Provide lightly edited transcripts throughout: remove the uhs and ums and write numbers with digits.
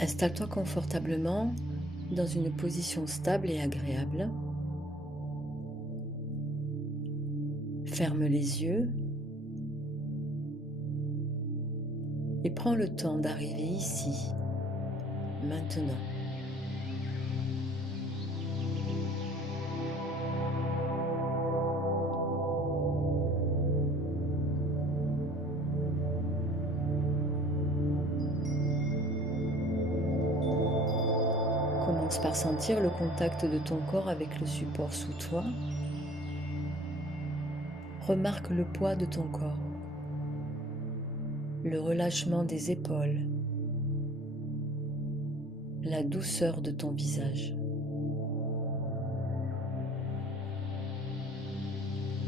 Installe-toi confortablement dans une position stable et agréable. Ferme les yeux et prends le temps d'arriver ici, maintenant. Commence par sentir le contact de ton corps avec le support sous toi. Remarque le poids de ton corps, le relâchement des épaules, la douceur de ton visage.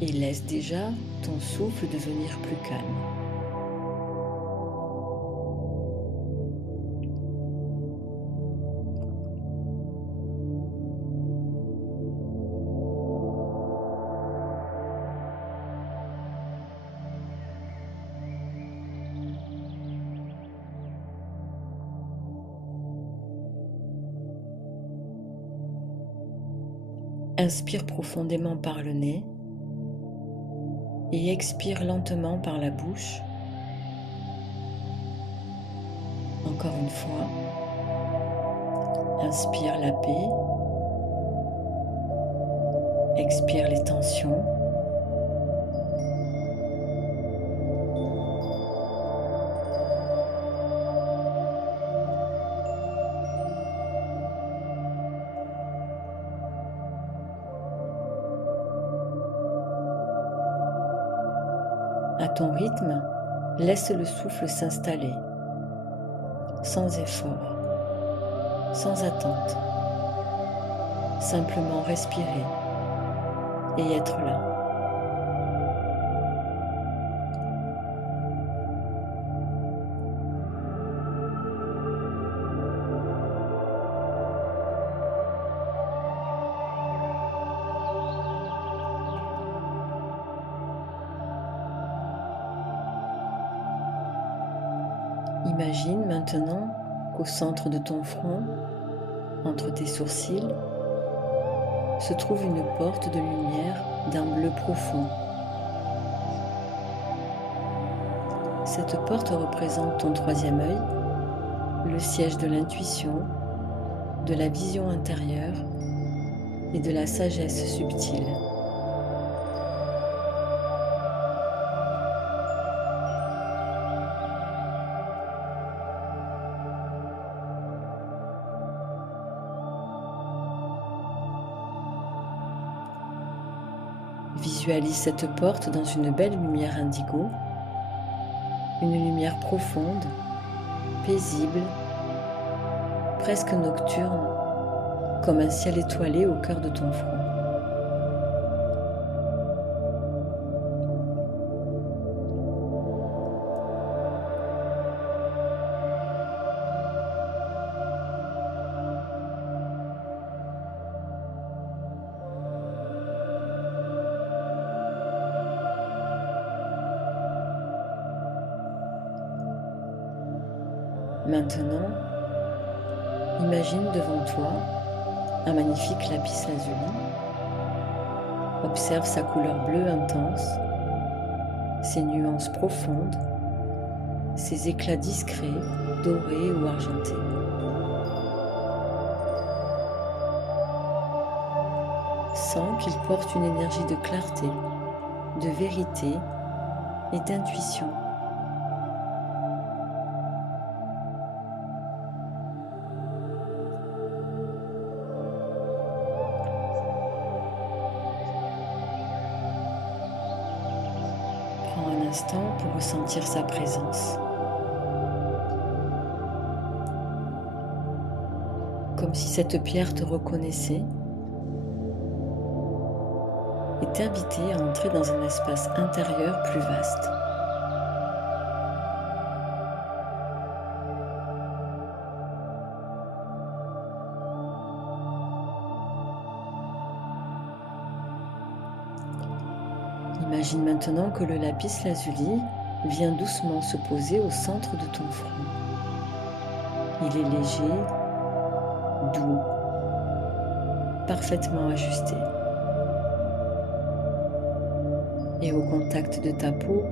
Et laisse déjà ton souffle devenir plus calme. Inspire profondément par le nez et expire lentement par la bouche. Encore une fois, inspire la paix, expire les tensions. À ton rythme, laisse le souffle s'installer, sans effort, sans attente, simplement respirer et être là. Imagine maintenant qu'au centre de ton front, entre tes sourcils, se trouve une porte de lumière d'un bleu profond. Cette porte représente ton troisième œil, le siège de l'intuition, de la vision intérieure et de la sagesse subtile. Visualise cette porte dans une belle lumière indigo, une lumière profonde, paisible, presque nocturne, comme un ciel étoilé au cœur de ton front. Maintenant, imagine devant toi un magnifique lapis lazuli. Observe sa couleur bleue intense, ses nuances profondes, ses éclats discrets, dorés ou argentés. Sens qu'il porte une énergie de clarté, de vérité et d'intuition. Prends un instant pour ressentir sa présence. Comme si cette pierre te reconnaissait et t'invitait à entrer dans un espace intérieur plus vaste. Imagine maintenant que le lapis lazuli vient doucement se poser au centre de ton front. Il est léger, doux, parfaitement ajusté. Et au contact de ta peau,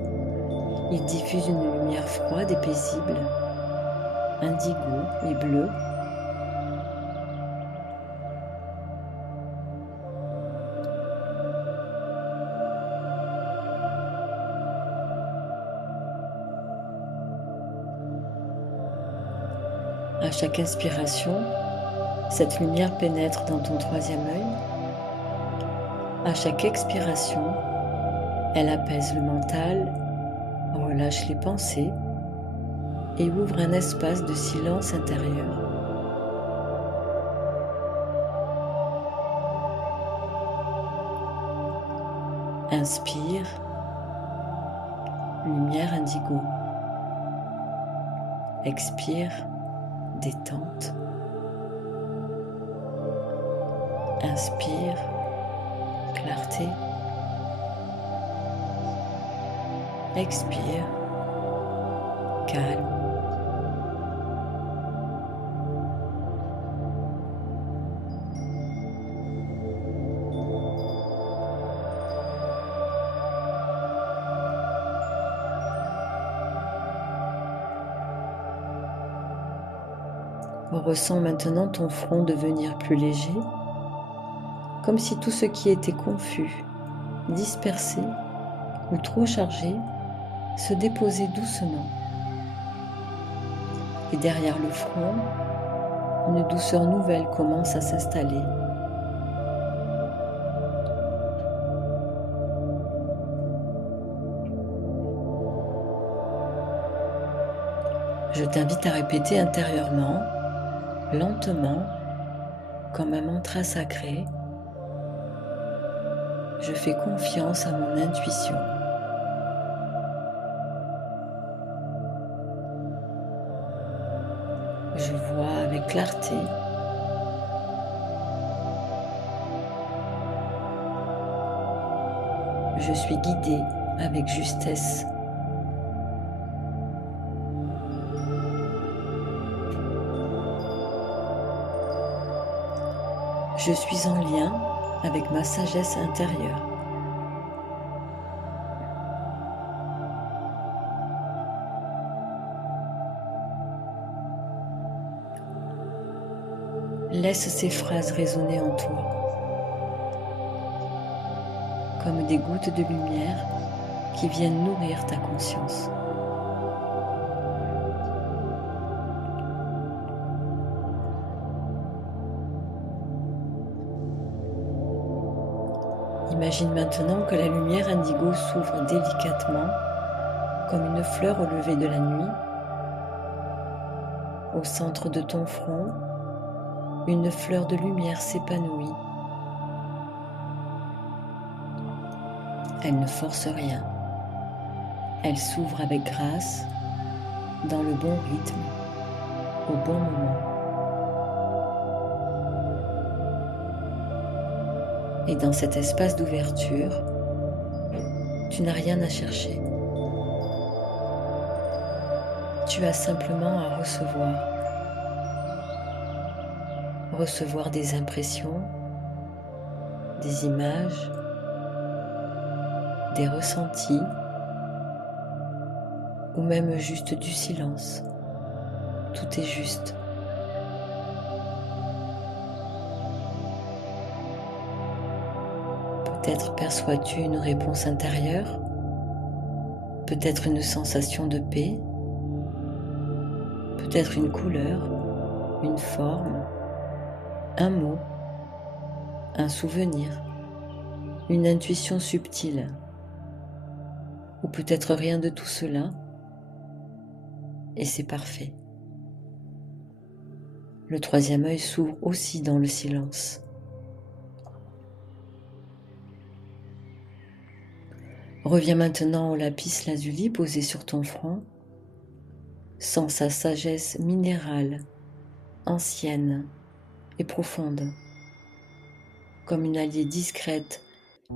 il diffuse une lumière froide et paisible, indigo et bleu. À chaque inspiration, cette lumière pénètre dans ton troisième œil. À chaque expiration, elle apaise le mental, relâche les pensées et ouvre un espace de silence intérieur. Inspire, lumière indigo. Expire, détente. Inspire, clarté. Expire, calme. Ressens maintenant ton front devenir plus léger, comme si tout ce qui était confus, dispersé ou trop chargé se déposait doucement. Et derrière le front, une douceur nouvelle commence à s'installer. Je t'invite à répéter intérieurement, lentement, comme un mantra sacré. Je fais confiance à mon intuition. Je vois avec clarté. Je suis guidée avec justesse. Je suis en lien avec ma sagesse intérieure. Laisse ces phrases résonner en toi, comme des gouttes de lumière qui viennent nourrir ta conscience. Imagine maintenant que la lumière indigo s'ouvre délicatement, comme une fleur au lever de la nuit. Au centre de ton front, une fleur de lumière s'épanouit. Elle ne force rien. Elle s'ouvre avec grâce, dans le bon rythme, au bon moment. Et dans cet espace d'ouverture, tu n'as rien à chercher. Tu as simplement à recevoir. Recevoir des impressions, des images, des ressentis, ou même juste du silence. Tout est juste. Peut-être perçois-tu une réponse intérieure, peut-être une sensation de paix, peut-être une couleur, une forme, un mot, un souvenir, une intuition subtile, ou peut-être rien de tout cela, et c'est parfait. Le troisième œil s'ouvre aussi dans le silence. Reviens maintenant au lapis lazuli posé sur ton front. Sens sa sagesse minérale, ancienne et profonde, comme une alliée discrète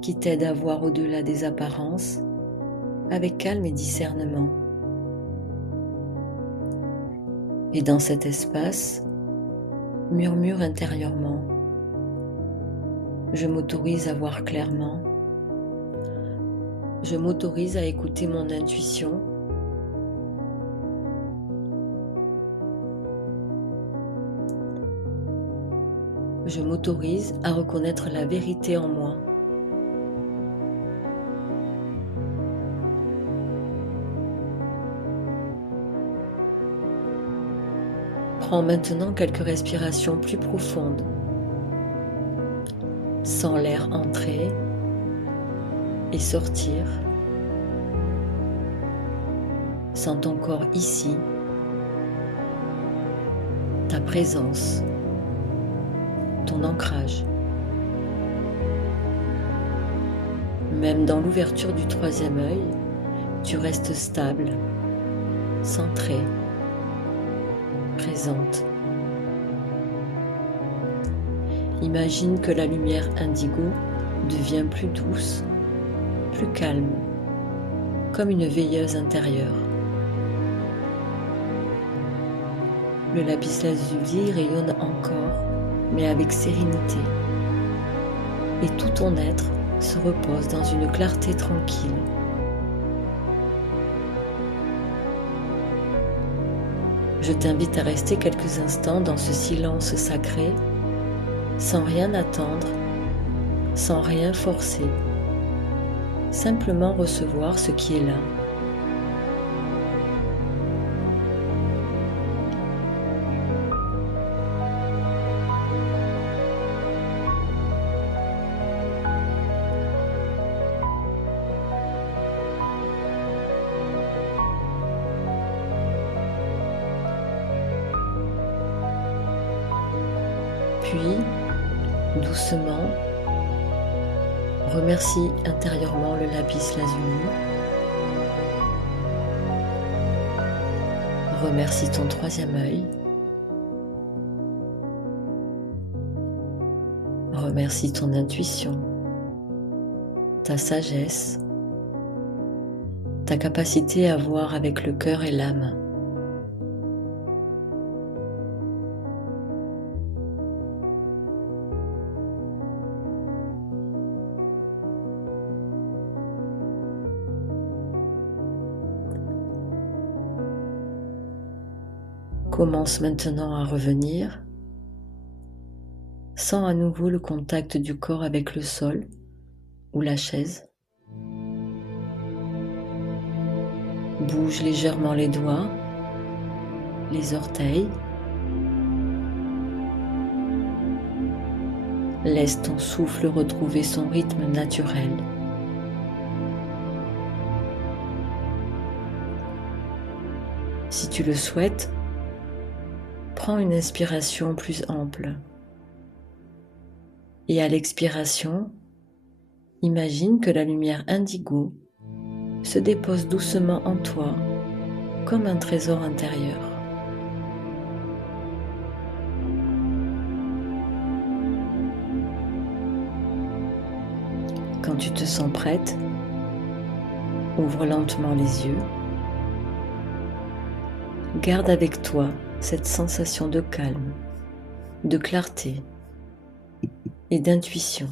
qui t'aide à voir au-delà des apparences, avec calme et discernement. Et dans cet espace, murmure intérieurement. Je m'autorise à voir clairement. Je m'autorise à écouter mon intuition. Je m'autorise à reconnaître la vérité en moi. Prends maintenant quelques respirations plus profondes. Sens l'air entrer et sortir. Sens ton corps ici, ta présence, ton ancrage. Même dans l'ouverture du troisième œil, tu restes stable, centré, présente. Imagine que la lumière indigo devient plus douce, plus calme, comme une veilleuse intérieure. Le lapis-lazuli rayonne encore, mais avec sérénité. Et tout ton être se repose dans une clarté tranquille. Je t'invite à rester quelques instants dans ce silence sacré, sans rien attendre, sans rien forcer, simplement recevoir ce qui est là. Puis, doucement, remercie intérieurement le lapis-lazuli. Remercie ton troisième œil. Remercie ton intuition, ta sagesse, ta capacité à voir avec le cœur et l'âme. Commence maintenant à revenir. Sens à nouveau le contact du corps avec le sol ou la chaise. Bouge légèrement les doigts, les orteils. Laisse ton souffle retrouver son rythme naturel. Si tu le souhaites, prends une inspiration plus ample. Et à l'expiration, imagine que la lumière indigo se dépose doucement en toi comme un trésor intérieur. Quand tu te sens prête, ouvre lentement les yeux. Garde avec toi cette sensation de calme, de clarté et d'intuition.